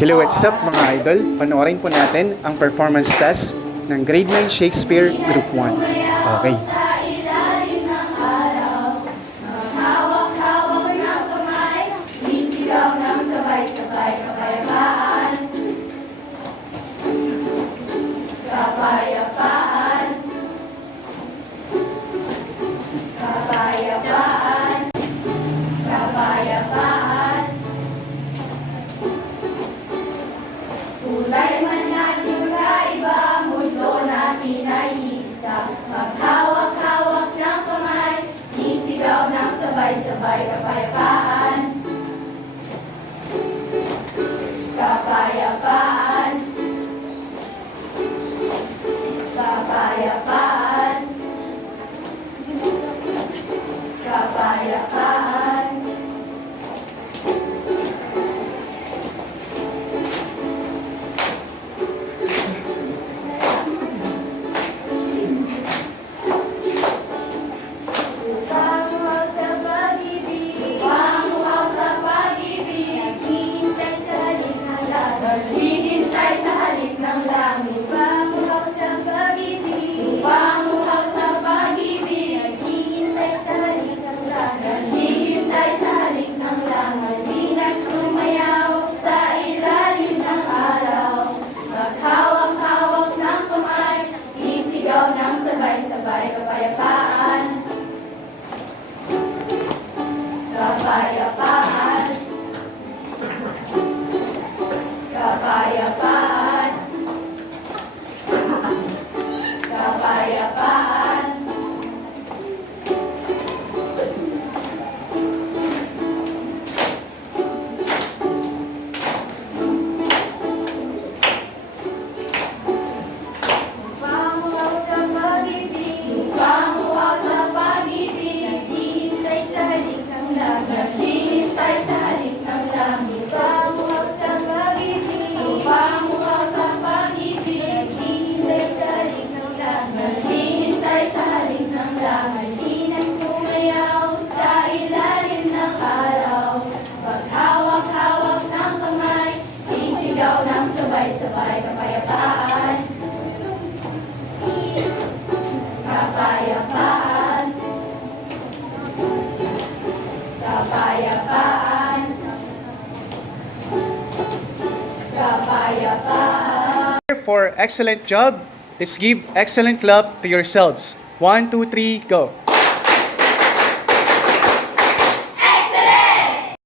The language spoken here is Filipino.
Hello, what's up mga idol? Panoorin po natin ang performance test ng Grade 9 Shakespeare Group 1. Okay. Kulay man natin magkaiba, mundo natin ay iisa. Maghawak-hawak ng kamay, isigaw ng sabay-sabay kapayapaan. Kapayapaan. Kapayapaan. Kapayapaan. Naghihintay sa halik ng langit. Pamuhaw sa pag-ibig. Pamuhaw sa pag-ibig. Naghihintay sa halik ng langit. Naghihintay sa halik ng langit. Di nagsumayaw sa ilalim ng araw. Maghawak-hawak ng kamay. Isigaw ng sabay-sabay kapayapaan. Kapayapaan. Kapayapaan. Kapayapaan. Pamuhaw sa pag-ibig. Pamuhaw sa pag-ibig. Naghihintay sa halik ng langit. Naghihintay sa halik ng langit. Pamuhaw sa pag-ibig. Pamuhaw sa pag-ibig. Naghihintay sa halik ng langit. Naghihintay sa halik ng langit. Di nagsumayaw sa ilalim ng araw. Maghawak-hawak ng kamay. Isigaw ng sabay-sabay kapayapaan. Kapayapaan. Kapayapaan. Kapayapaan. For excellent job, let's give excellent love to yourselves. 1, 2, 3, go!